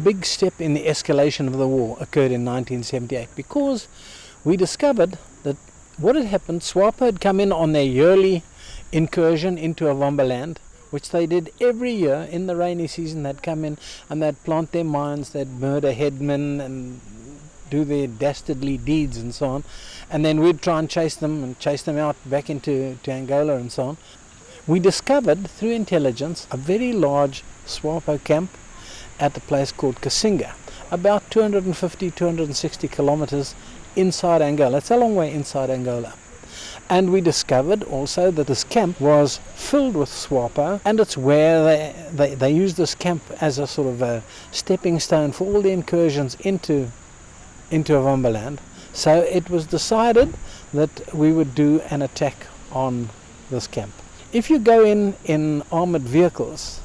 big step in the escalation of the war occurred in 1978 because we discovered that what had happened, SWAPO had come in on their yearly incursion into Avambaland, which they did every year in the rainy season. They'd come in and they'd plant their mines, they'd murder headmen and do their dastardly deeds and so on, and then we'd try and chase them out back into Angola and so on. We discovered through intelligence a very large SWAPO camp at a place called Cassinga, about 250, 260 kilometers inside Angola. It's a long way inside Angola. And we discovered also that this camp was filled with SWAPO, and it's where they use this camp as a sort of a stepping stone for all the incursions into Avambaland. So it was decided that we would do an attack on this camp. If you go in armored vehicles,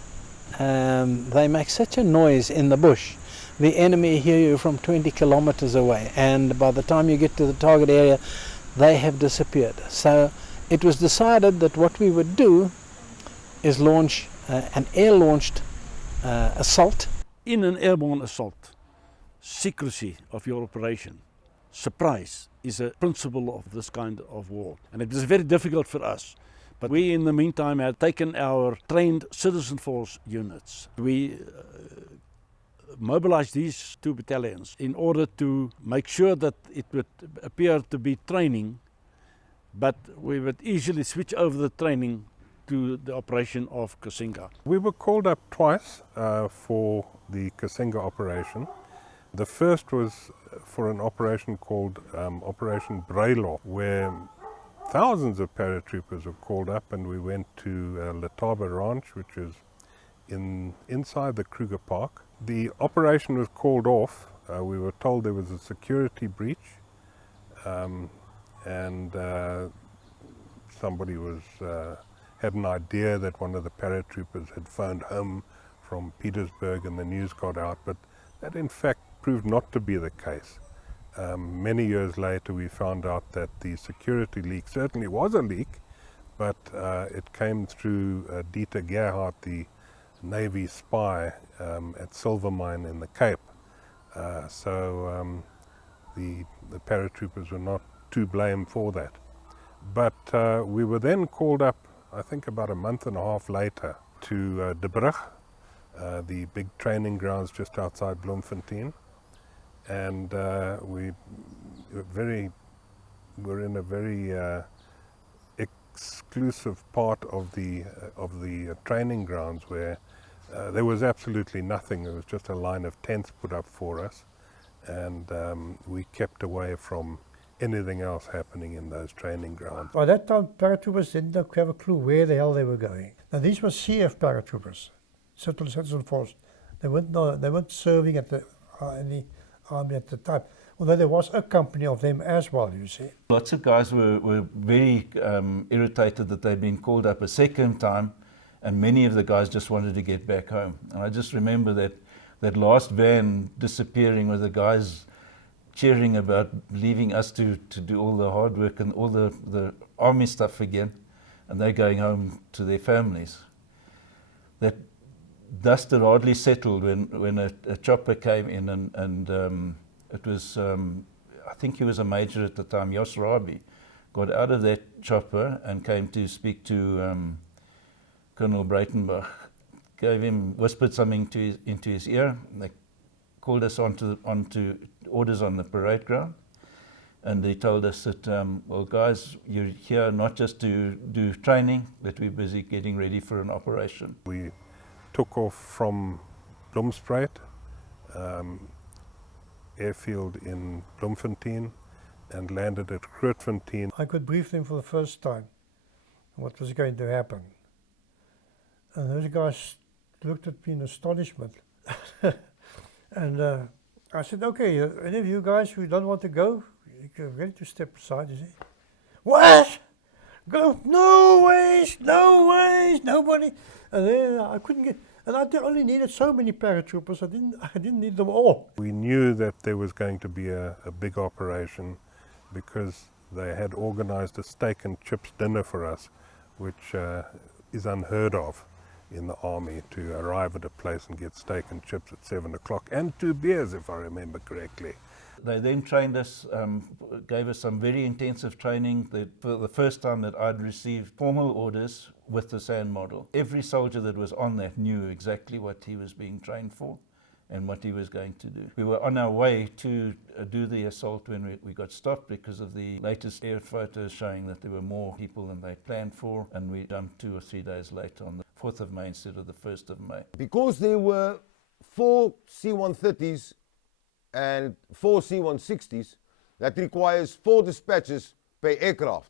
they make such a noise in the bush. The enemy hear you from 20 kilometers away, and by the time you get to the target area, they have disappeared. So it was decided that what we would do is launch an air-launched assault. In an airborne assault, secrecy of your operation, surprise, is a principle of this kind of war. And it is very difficult for us. But we, in the meantime, had taken our trained citizen force units. We mobilized these 2 battalions in order to make sure that it would appear to be training, but we would easily switch over the training to the operation of Cassinga. We were called up twice for the Cassinga operation. The first was for an operation called Operation Reindeer, where thousands of paratroopers were called up, and we went to Letaba Ranch, which is inside the Kruger Park. The operation was called off. We were told there was a security breach, and somebody had an idea that one of the paratroopers had phoned home from Petersburg, and the news got out, but that in fact proved not to be the case. Many years later we found out that the security leak certainly was a leak, but it came through Dieter Gerhardt, the Navy spy at Silvermine in the Cape. So the paratroopers were not to blame for that. But we were then called up, I think about a month and a half later, to De Brugge, the big training grounds just outside Bloemfontein. And we were in a very exclusive part of the training grounds where there was absolutely nothing. There was just a line of tents put up for us, and we kept away from anything else happening in those training grounds. By that time, paratroopers didn't have a clue where the hell they were going. Now these were CF paratroopers, Citizen Force. They weren't serving at any army at the time, although there was a company of them as well, you see. Lots of guys were very irritated that they'd been called up a second time, and many of the guys just wanted to get back home. And I just remember that last van disappearing with the guys cheering about leaving us to do all the hard work and all the army stuff again, and they're going home to their families. That dust had hardly settled when a chopper came in, and it was, I think he was a major at the time, Jos Rabi, got out of that chopper and came to speak to Colonel Breitenbach, whispered something into his ear. They called us onto orders on the parade ground, and they told us that, well guys, you're here not just to do training, but we're busy getting ready for an operation. We took off from Bloemspruit airfield in Bloemfontein and landed at Grootfontein. I could brief them for the first time what was going to happen. And those guys looked at me in astonishment. And I said, okay, any of you guys who don't want to go, you're ready to step aside, you see. What? Go? No ways, nobody. And then I couldn't get, and I only needed so many paratroopers, I didn't need them all. We knew that there was going to be a big operation because they had organized a steak and chips dinner for us, which is unheard of in the army to arrive at a place and get steak and chips at 7 o'clock, and 2 beers, if I remember correctly. They then trained us, gave us some very intensive training. For the first time that I'd received formal orders with the SAND model. Every soldier that was on that knew exactly what he was being trained for and what he was going to do. We were on our way to do the assault when we got stopped because of the latest air photos showing that there were more people than they planned for, and we jumped 2 or 3 days later on the 4th of May instead of the 1st of May. Because there were 4 C-130s and 4 C-160s, that requires 4 dispatches per aircraft.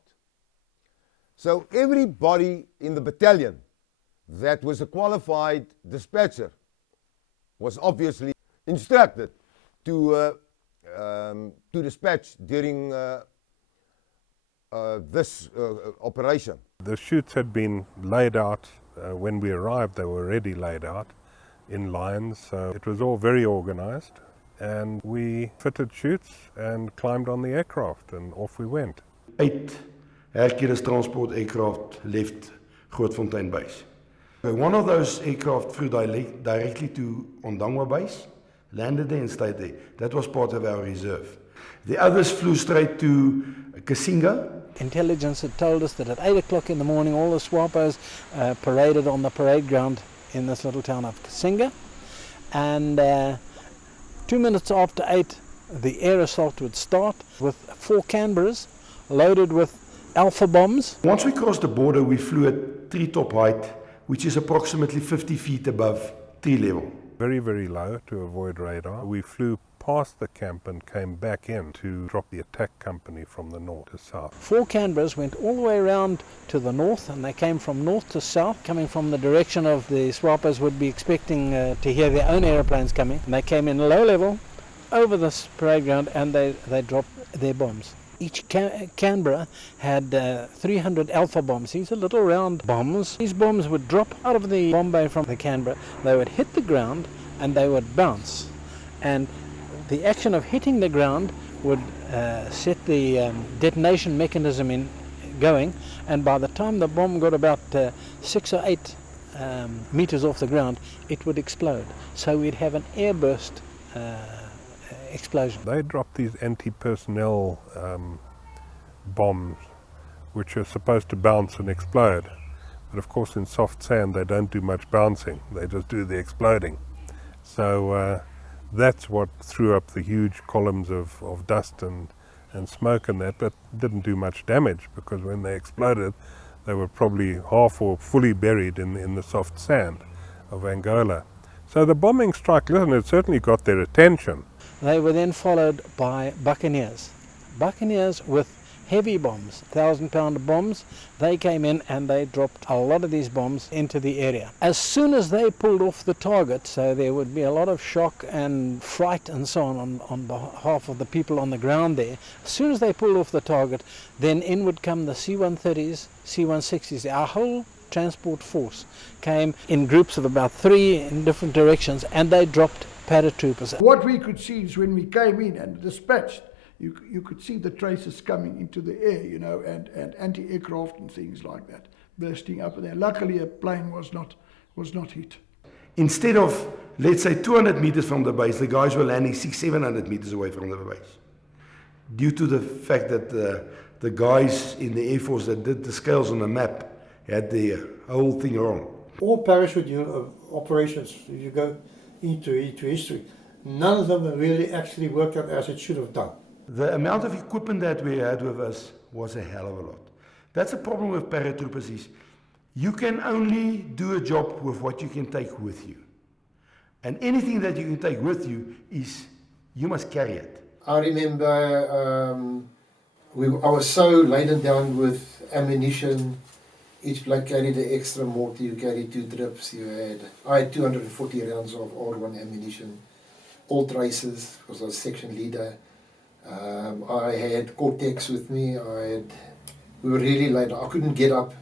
So everybody in the battalion that was a qualified dispatcher was obviously instructed to dispatch during this operation. The chutes had been laid out when we arrived. They were already laid out in lines, so it was all very organized. And we fitted chutes and climbed on the aircraft, and off we went. 8 Hercules transport aircraft left Grootfontein base. One of those aircraft flew directly to Ondangwa base, landed there and stayed there. That was part of our reserve. The others flew straight to Cassinga. Intelligence had told us that at 8 o'clock in the morning all the SWAPOs paraded on the parade ground in this little town of Cassinga, and 2 minutes after 8 the air assault would start with 4 Canberras loaded with alpha bombs. Once we crossed the border, we flew at treetop height, which is approximately 50 feet above tree level. Very, very low to avoid radar. We flew past the camp and came back in to drop the attack company from the north to south. 4 Canberras went all the way around to the north, and they came from north to south, coming from the direction of the SWAPOs would be expecting to hear their own aeroplanes coming. And they came in low level over this parade ground, and they dropped their bombs. Each Canberra had 300 alpha bombs. These are little round bombs. These bombs would drop out of the bomb bay from the Canberra. They would hit the ground and they would bounce. And the action of hitting the ground would set the detonation mechanism going. And by the time the bomb got about 6 or 8 meters off the ground, it would explode. So we'd have an airburst explosion. They dropped these anti-personnel bombs, which are supposed to bounce and explode. But of course in soft sand they don't do much bouncing, they just do the exploding. So that's what threw up the huge columns of dust and smoke and that, but didn't do much damage, because when they exploded they were probably half or fully buried in the soft sand of Angola. So the bombing strike, listen, it certainly got their attention. They were then followed by Buccaneers. Buccaneers with heavy bombs, 1,000-pounder bombs. They came in and they dropped a lot of these bombs into the area. As soon as they pulled off the target, so there would be a lot of shock and fright and so on behalf of the people on the ground there. As soon as they pulled off the target, then in would come the C-130s, C-160s. Our whole transport force came in groups of about 3 in different directions, and they dropped paratroopers. What we could see is when we came in and dispatched, you could see the traces coming into the air, you know, and anti-aircraft and things like that bursting up there. Luckily a plane was not hit. Instead of, let's say, 200 meters from the base, the guys were landing 600-700 meters away from the base. Due to the fact that the guys in the Air Force that did the scales on the map had the whole thing wrong. All parachute operations, if you go into history, none of them really actually worked out as it should have done. The amount of equipment that we had with us was a hell of a lot. That's the problem with paratroopers, is you can only do a job with what you can take with you. And anything that you can take with you is, you must carry it. I remember I was so laden down with ammunition. Each bloke carried an extra mortar, you carried 2 drips, I had 240 rounds of R1 ammunition, all traces, because I was section leader. I had Cortex with me, we were really late, I couldn't get up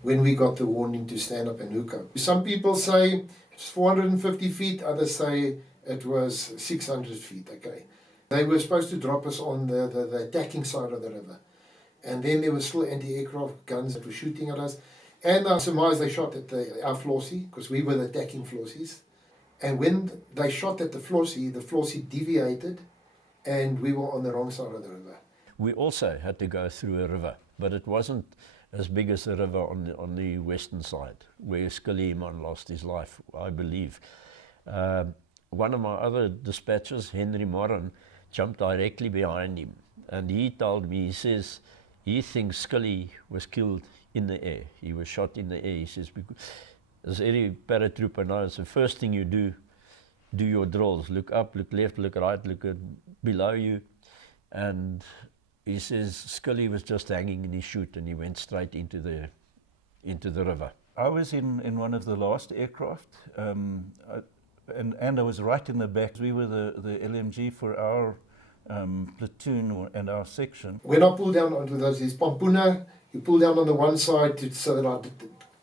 when we got the warning to stand up and hook up. Some people say it's 450 feet, others say it was 600 feet, okay. They were supposed to drop us on the attacking side of the river. And then there were still anti-aircraft guns that were shooting at us. And I surmise they shot at our Flossie, because we were the attacking Flossies. And when they shot at the Flossie deviated, and we were on the wrong side of the river. We also had to go through a river, but it wasn't as big as the river on the western side, where Skillyman lost his life, I believe. One of my other dispatchers, Henry Moran, jumped directly behind him, and he told me, he says, he thinks Skilly was killed in the air. He was shot in the air. He says, because as every paratrooper knows, the first thing you do your drills. Look up, look left, look right, look below you. And he says Skilly was just hanging in his chute and he went straight into the river. I was in one of the last aircraft, and I was right in the back. We were the LMG for our platoon and our section. When I pulled down onto these Pampuna, you pull down on the one side so that I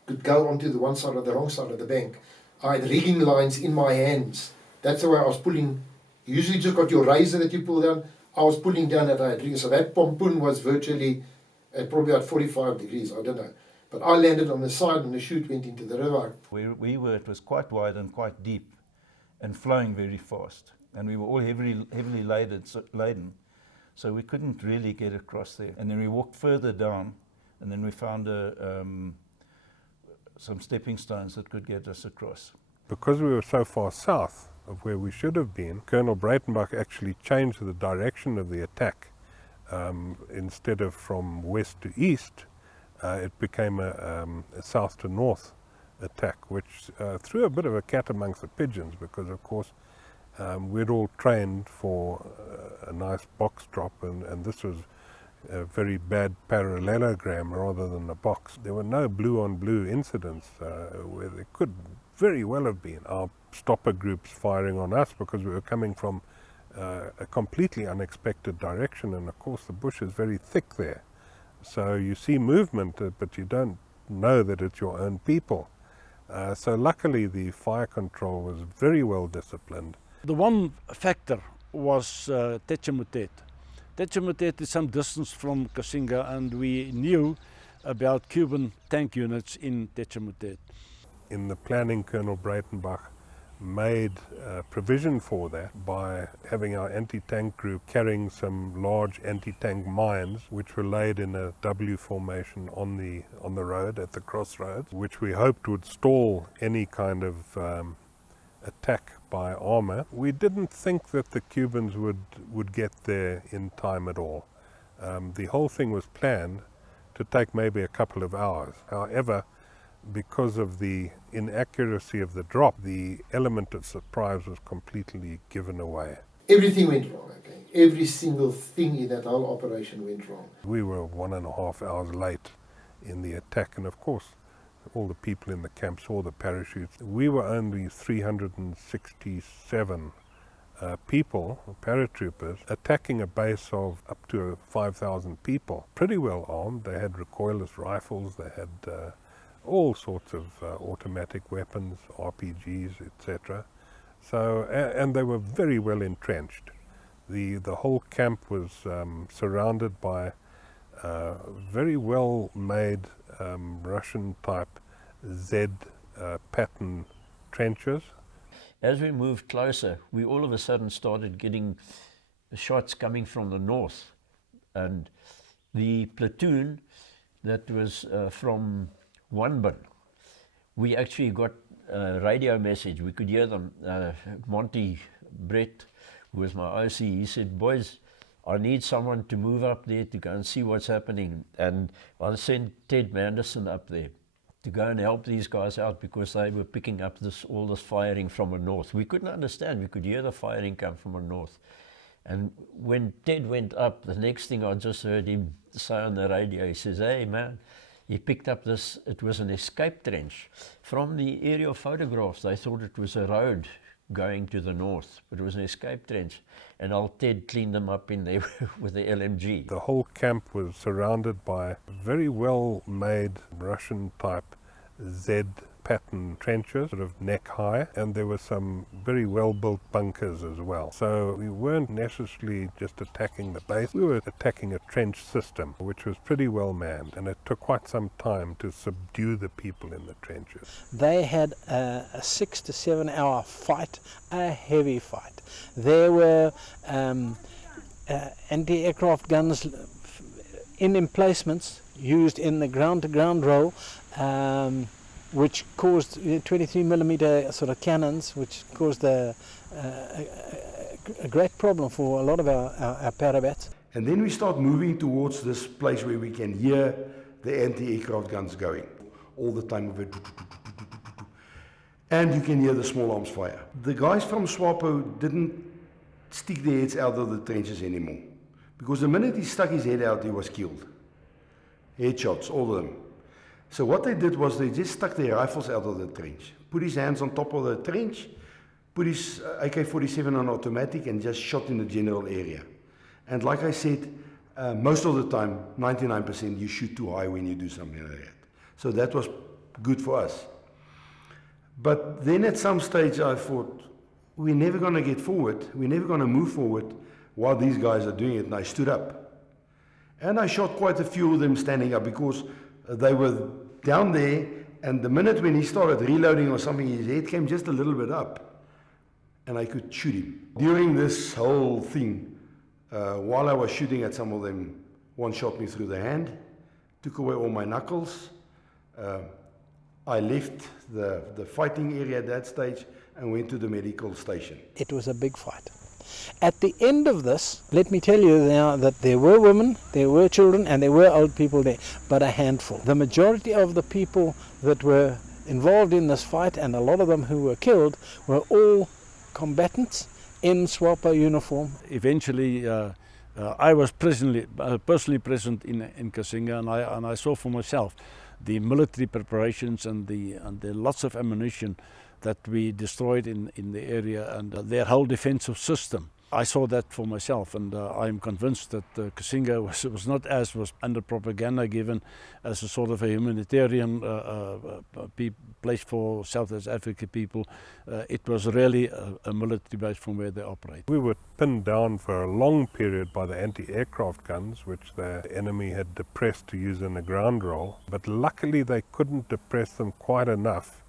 could go onto the one side or the wrong side of the bank. I had rigging lines in my hands. That's the way I was pulling. You usually just got your razor that you pull down. I was pulling down that I had rigging. So that pompoon was virtually at probably about 45 degrees, I don't know. But I landed on the side and the chute went into the river. Where we were, it was quite wide and quite deep and flowing very fast. And we were all heavily laden, so we couldn't really get across there. And then we walked further down, and then we found some stepping stones that could get us across. Because we were so far south of where we should have been, Colonel Breitenbach actually changed the direction of the attack. Instead of from west to east, it became a south to north attack, which threw a bit of a cat amongst the pigeons, because of course we'd all trained for a nice box drop, and this was a very bad parallelogram rather than a box. There were no blue-on-blue incidents where there could very well have been. Our stopper groups firing on us because we were coming from a completely unexpected direction, and of course the bush is very thick there. So you see movement, but you don't know that it's your own people. So luckily the fire control was very well disciplined. The one factor was Techemutet. Techemutet is some distance from Cassinga, and we knew about Cuban tank units in Techemutet. In the planning, Colonel Breitenbach made provision for that by having our anti-tank group carrying some large anti-tank mines, which were laid in a W formation on the road at the crossroads, which we hoped would stall any kind of attack by armor. We didn't think that the Cubans would get there in time at all. The whole thing was planned to take maybe a couple of hours. However, because of the inaccuracy of the drop, the element of surprise was completely given away. Everything went wrong, okay? Every single thing in that whole operation went wrong. We were 1.5 hours late in the attack, and of course all the people in the camp saw the parachutes. We were only 367 people, paratroopers, attacking a base of up to 5,000 people. Pretty well armed. They had recoilless rifles, they had all sorts of automatic weapons, RPGs, etc. So, and they were very well entrenched. The whole camp was surrounded by very well made Russian type Z pattern trenches. As we moved closer, we all of a sudden started getting shots coming from the north, and the platoon that was from Wanbin, we actually got a radio message. We could hear them. Monty Brett, who was my OC, he said, "Boys, I need someone to move up there to go and see what's happening." And I sent Ted Manderson up there to go and help these guys out, because they were picking up all this firing from the north. We couldn't understand. We could hear the firing come from the north. And when Ted went up, the next thing I just heard him say on the radio, he says, "Hey man," he picked up this, it was an escape trench. From the aerial photographs, they thought it was a road going to the north, but it was an escape trench. And old Ted cleaned them up in there with the LMG. The whole camp was surrounded by very well made Russian type Z pattern trenches, sort of neck high, and there were some very well built bunkers as well. So we weren't necessarily just attacking the base, we were attacking a trench system which was pretty well manned, and it took quite some time to subdue the people in the trenches. They had a 6 to 7 hour fight, a heavy fight. There were anti-aircraft guns in emplacements used in the ground-to-ground role, which caused 23mm sort of cannons, which caused a great problem for a lot of our Parabats. And then we start moving towards this place where we can hear the anti-aircraft guns going all the time of it. And you can hear the small arms fire. The guys from SWAPO didn't stick their heads out of the trenches anymore, because the minute he stuck his head out, he was killed. Headshots, all of them. So what they did was they just stuck their rifles out of the trench, put his hands on top of the trench, put his AK-47 on automatic, and just shot in the general area. And like I said, most of the time, 99%, you shoot too high when you do something like that. So that was good for us. But then at some stage I thought, we're never going to get forward, we're never going to move forward while these guys are doing it, and I stood up. And I shot quite a few of them standing up, because they were down there, and the minute when he started reloading or something, his head came just a little bit up, and I could shoot him. During this whole thing, while I was shooting at some of them, one shot me through the hand, took away all my knuckles. I left the fighting area at that stage and went to the medical station. It was a big fight. At the end of this, let me tell you now that there were women, there were children, and there were old people there, but a handful. The majority of the people that were involved in this fight, and a lot of them who were killed, were all combatants in SWAPO uniform. Eventually, I was personally present in Cassinga, and I saw for myself the military preparations and the lots of ammunition that we destroyed in the area, and their whole defensive system. I saw that for myself, and I am convinced that Cassinga was not as was under propaganda given as a sort of a humanitarian place for South African people. It was really a military base from where they operate. We were pinned down for a long period by the anti-aircraft guns, which the enemy had depressed to use in the ground role, but luckily they couldn't depress them quite enough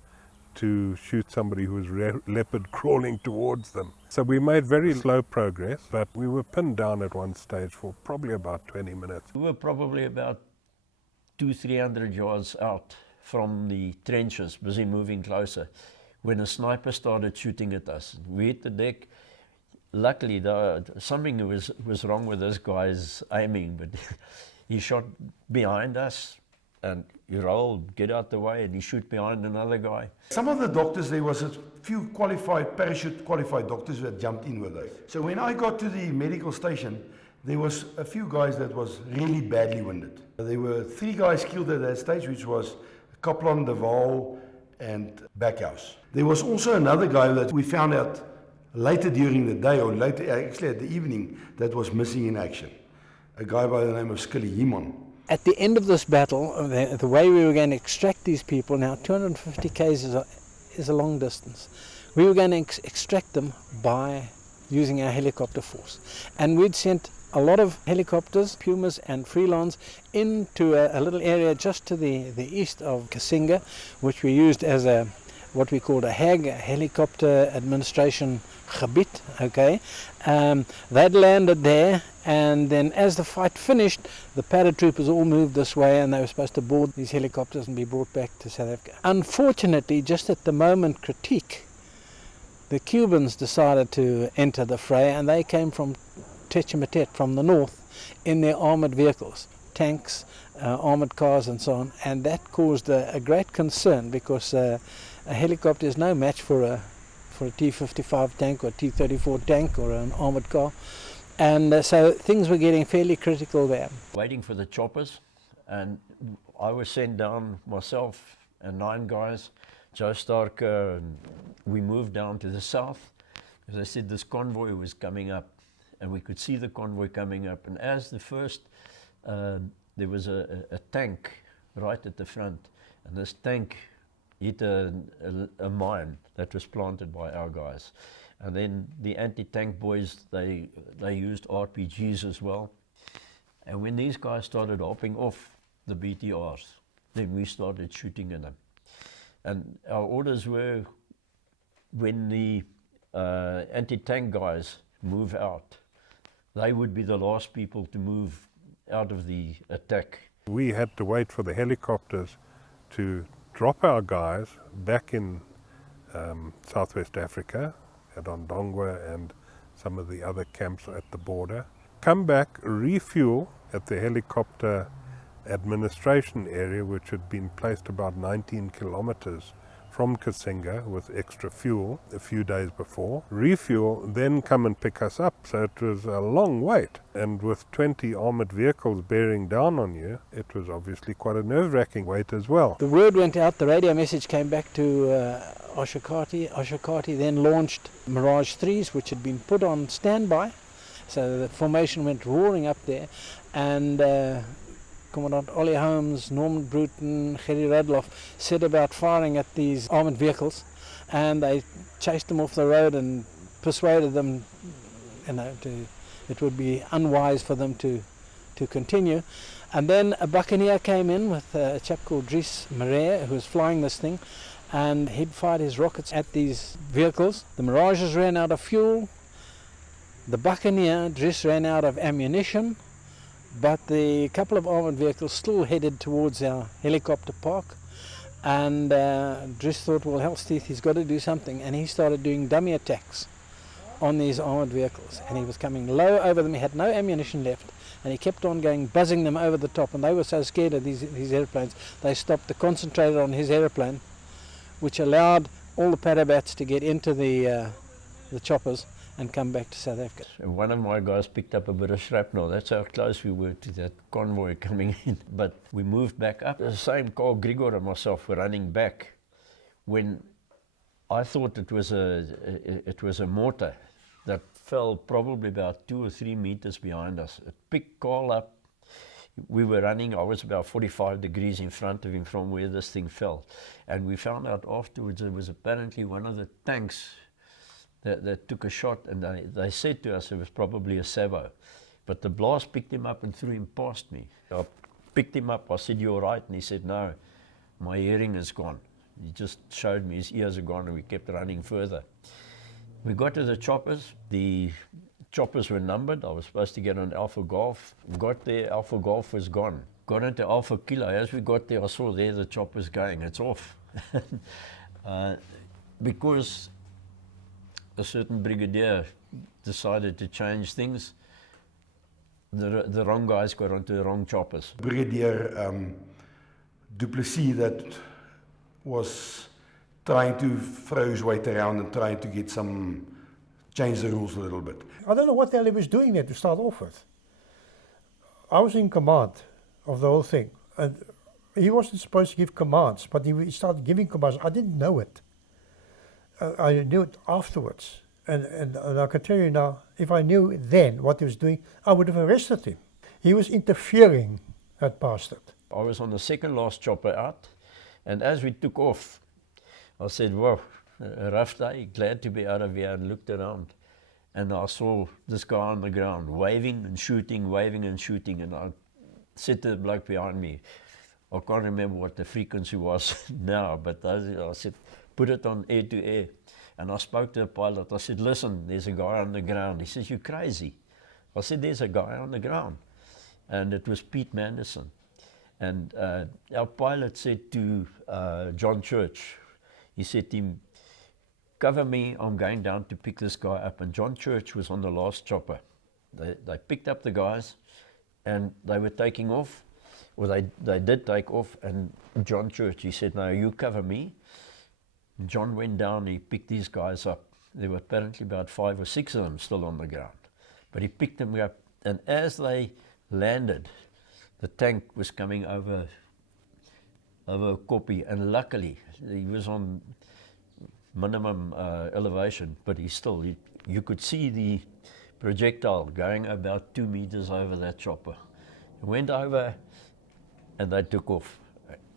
to shoot somebody who was leopard crawling towards them. So we made very slow progress, but we were pinned down at one stage for probably about 20 minutes. We were probably about 200-300 yards out from the trenches, busy moving closer, when a sniper started shooting at us. We hit the deck. Luckily, something was wrong with this guy's aiming, but he shot behind us, and he rolled, get out the way, and he shoot behind another guy. Some of the doctors, there was a few parachute qualified doctors who had jumped in with us. So when I got to the medical station, there was a few guys that was really badly wounded. There were 3 guys killed at that stage, which was Kaplan, De Waal, and Backhouse. There was also another guy that we found out later during the day, or later actually at the evening, that was missing in action. A guy by the name of Skilly Himon. At the end of this battle, the way we were going to extract these people, now 250 km is a long distance. We were going to extract them by using our helicopter force. And we'd sent a lot of helicopters, Pumas and Freelons, into a little area just to the east of Cassinga, which we used as what we called a HAG, a Helicopter Administration Gebied. Okay, they'd landed there, and then as the fight finished, the paratroopers all moved this way, and they were supposed to board these helicopters and be brought back to South Africa. Unfortunately, just at the moment critique, the Cubans decided to enter the fray, and they came from Techimatet, from the north, in their armoured vehicles, tanks, armoured cars and so on, and that caused a great concern, because a helicopter is no match for a T-55 tank or T-34 tank or an armoured car, and so things were getting fairly critical there. Waiting for the choppers, and I was sent down myself and 9 guys, Joe Stark, we moved down to the south. As I said, this convoy was coming up, and we could see the convoy coming up, and as the first, there was a tank right at the front, and this tank hit a mine that was planted by our guys. And then the anti-tank boys, they used RPGs as well. And when these guys started hopping off the BTRs, then we started shooting at them. And our orders were, when the anti-tank guys move out, they would be the last people to move out of the attack. We had to wait for the helicopters to drop our guys back in Southwest Africa at Ondongwa and some of the other camps at the border, come back, refuel at the helicopter administration area, which had been placed about 19 kilometers from Cassinga with extra fuel a few days before, refuel, then come and pick us up. So it was a long wait. And with 20 armoured vehicles bearing down on you, it was obviously quite a nerve-wracking wait as well. The word went out, the radio message came back to Oshakati. Oshakati then launched Mirage 3s, which had been put on standby. So the formation went roaring up there, and Commandant Ollie Holmes, Norman Bruton, Gerry Radloff set about firing at these armoured vehicles, and they chased them off the road and persuaded them, it would be unwise for them to continue. And then a buccaneer came in with a chap called Dries Marais, who was flying this thing, and he'd fired his rockets at these vehicles. The Mirages ran out of fuel. The buccaneer, Dries, ran out of ammunition. But the couple of armoured vehicles still headed towards our helicopter park, and Dries thought, well, hell's teeth, he's got to do something, and he started doing dummy attacks on these armoured vehicles, and he was coming low over them. He had no ammunition left, and he kept on going, buzzing them over the top, and they were so scared of these airplanes, they stopped to concentrate on his airplane, which allowed all the Parabats to get into the choppers and come back to South Africa. And one of my guys picked up a bit of shrapnel. That's how close we were to that convoy coming in. But we moved back up. The same Carl Grigor and myself were running back when I thought it was a mortar that fell probably about 2 or 3 meters behind us. It picked Carl up. We were running. I was about 45 degrees in front of him from where this thing fell. And we found out afterwards it was apparently one of the tanks that took a shot, and they said to us it was probably a SWAPO. But the blast picked him up and threw him past me. I picked him up, I said, "You all right?" And he said, "No, my hearing is gone." He just showed me his ears are gone, and we kept running further. We got to the choppers. The choppers were numbered. I was supposed to get on Alpha Golf. Got there, Alpha Golf was gone. Got into Alpha Kilo. As we got there, I saw there the chopper's going. It's off. Because a certain brigadier decided to change things, the wrong guys got onto the wrong choppers. Brigadier Duplessis that was trying to throw his weight around and trying to get change the rules a little bit. I don't know what the hell he was doing there to start off with. I was in command of the whole thing, and he wasn't supposed to give commands, but he started giving commands. I didn't know it. I knew it afterwards, and I can tell you now, if I knew then what he was doing, I would have arrested him. He was interfering, that bastard. I was on the second last chopper out, and as we took off, I said, "Whoa, a rough day, glad to be out of here," and looked around, and I saw this guy on the ground, waving and shooting, and I said to the bloke behind me, I can't remember what the frequency was now, but I said, "Put it on air to air." And I spoke to the pilot. I said, "Listen, there's a guy on the ground." He says, "You're crazy." I said, "There's a guy on the ground." And it was Pete Manderson. And our pilot said to John Church, he said to him, "Cover me, I'm going down to pick this guy up." And John Church was on the last chopper. They picked up the guys, and they were taking off. Or they did take off, and John Church, he said, "No, you cover me." John went down, he picked these guys up. There were apparently about 5 or 6 of them still on the ground. But he picked them up, and as they landed, the tank was coming over Kopi, and luckily he was on minimum elevation, but you could see the projectile going about 2 meters over that chopper. It went over, and they took off.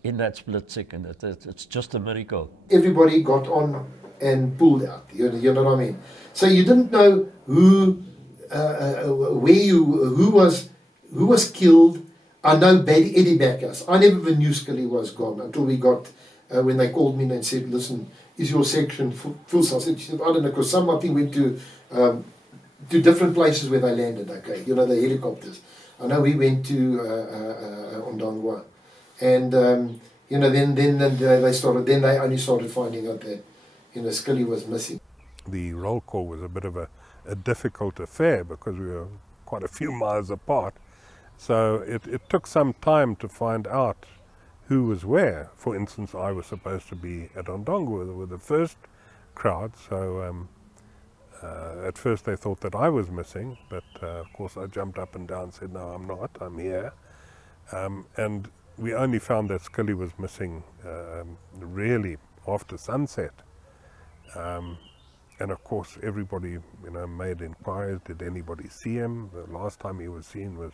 in that split second. It's just a miracle. Everybody got on and pulled out. You know what I mean? So you didn't know who was killed. I know Eddie Backus. I never even knew Scully was gone until we got when they called me and said, "Listen, is your section full?" So I said, "I don't know," because some I think went to different places where they landed. Okay, you know, the helicopters. I know we went to Ondangwa, and you know, then they only started finding out that, you know, Scully was missing. The roll call was a bit of a difficult affair because we were quite a few miles apart. So it took some time to find out who was where. For instance, I was supposed to be at Ondangwa with the first crowd, so at first they thought that I was missing, but of course I jumped up and down and said, "No, I'm not, I'm here." And we only found that Scully was missing really after sunset. And of course everybody, you know, made inquiries. Did anybody see him? The last time he was seen was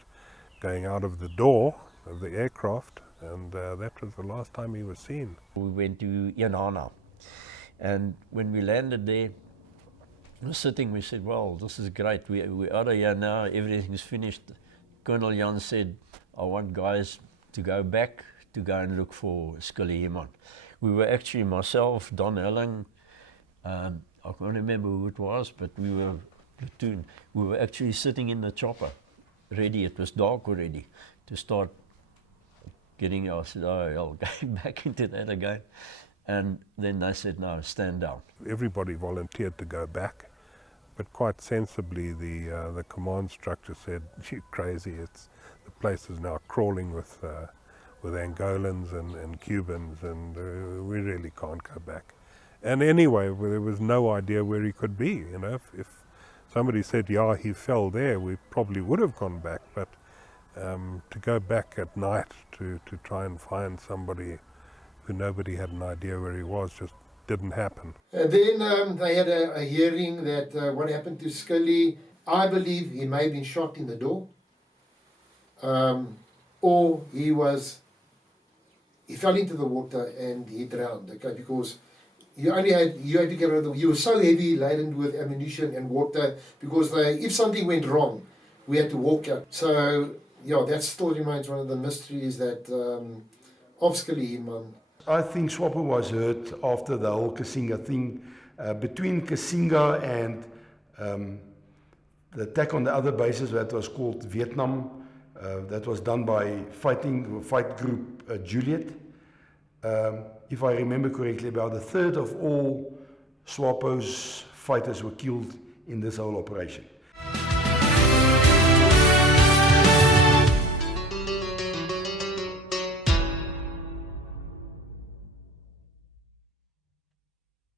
going out of the door of the aircraft, and that was the last time he was seen. We went to Yanana, and when we landed there, we were sitting, we said, "Well, this is great, we're out of here now, everything's finished." Colonel Jan said, "I want guys to go back to go and look for Scully Hemon." We were actually, myself, Don Helling, I can't remember who it was, but we were platoon. We were actually sitting in the chopper, ready. It was dark already to start getting. I said, "Oh, I'll go back into that again." And then they said, "No, stand down." Everybody volunteered to go back, but quite sensibly the command structure said, "You're crazy. The place is now crawling with Angolans and Cubans, and we really can't go back." And anyway, there was no idea where he could be. You know, if somebody said, "Yeah, he fell there," we probably would have gone back. But to go back at night to try and find somebody who nobody had an idea where he was just didn't happen. And then they had a hearing that what happened to Scully. I believe he may have been shot in the door, or he fell into the water and he drowned. Okay, because you had to get rid of. You were so heavy laden with ammunition and water because if something went wrong, we had to walk out. So yeah, that still remains one of the mysteries that of Scully Hemon. I think SWAPO was hurt after the whole Cassinga thing. Between Cassinga and the attack on the other bases that was called Vietnam, that was done by fight group Juliet. If I remember correctly, about a third of all SWAPO's fighters were killed in this whole operation.